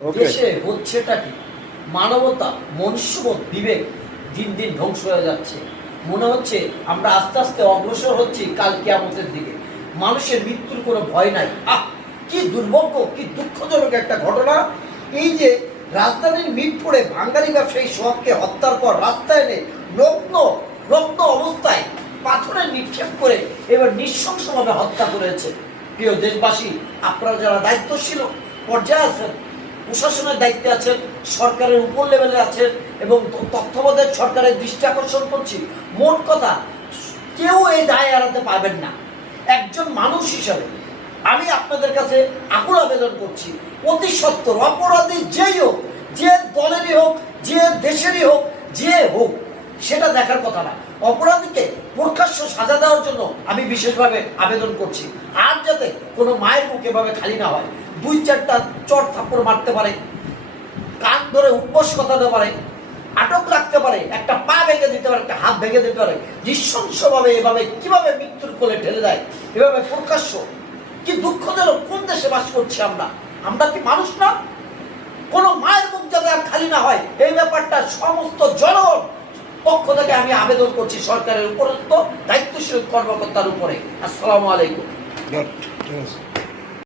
দেশে হচ্ছেটা কি? মানবতা, মনুষ্যবোধ, বিবেক দিন দিন ধ্বংস হয়ে যাচ্ছে। মনে হচ্ছে আমরা আস্তে আস্তে অগ্রসর হচ্ছি কাল কিয়ামতের দিকে। মানুষের মৃত্যুর কোনো ভয় নাই। কি দুর্ভাগ্য, কি দুঃখজনক একটা ঘটনা। এই যে রাজধানীর মিরপুরে বাঙালি ব্যবসায়ী সোহাগকে হত্যার পর রাস্তায় এনে নগ্ন অবস্থায় পাথরে নিক্ষেপ করে এবার নৃশংসভাবে হত্যা করেছে। প্রিয় দেশবাসী, আপনারা যারা দায়িত্বশীল পর্যায়ে আছেন, প্রশাসনের দায়িত্বে আছেন, সরকারের উপর লেভেলে আছেন এবং তত্ত্বাবধায়ক সরকারের দৃষ্টি আকর্ষণ করছি, মোট কথা কেউ এই দায় এড়াতে পারবেন না। একজন মানুষ হিসাবে আমি আপনাদের কাছে আকুল আবেদন করছি, অতি সত্বর অপরাধী যেই হোক, যে দলেরই হোক, যে দেশেরই হোক, যে হোক, সেটা দেখার কথা না। অপরাধীকে প্রকাশ্য সাজা দেওয়ার জন্য আমি বিশেষভাবে আবেদন করছি। আর যাতে কোনো মায়ের মুখ এভাবে খালি না হয়। 2-4টা চট থাপ্পড় মারতে পারে, কান ধরে উপবাস কথাতে পারে, আটক রাখতে পারে, একটা পা ভেঙে দিতে পারে, একটা হাত ভেঙে দিতে পারে। নৃশংসভাবে এভাবে কিভাবে মৃত্যুর কোলে ঠেলে দেয়, এভাবে প্রকাশ্য। কি দুঃখজনক, কোন দেশে বাস করছি আমরা? আমরা কি মানুষ না? কোনো মায়ের মুখ যাতে আর খালি না হয়, এই ব্যাপারটা সমস্ত জনগণ পক্ষ থেকে আমি আবেদন করছি সরকারের উপরস্থ দায়িত্বশীল কর্মকর্তার উপরে। আসসালামু আলাইকুম।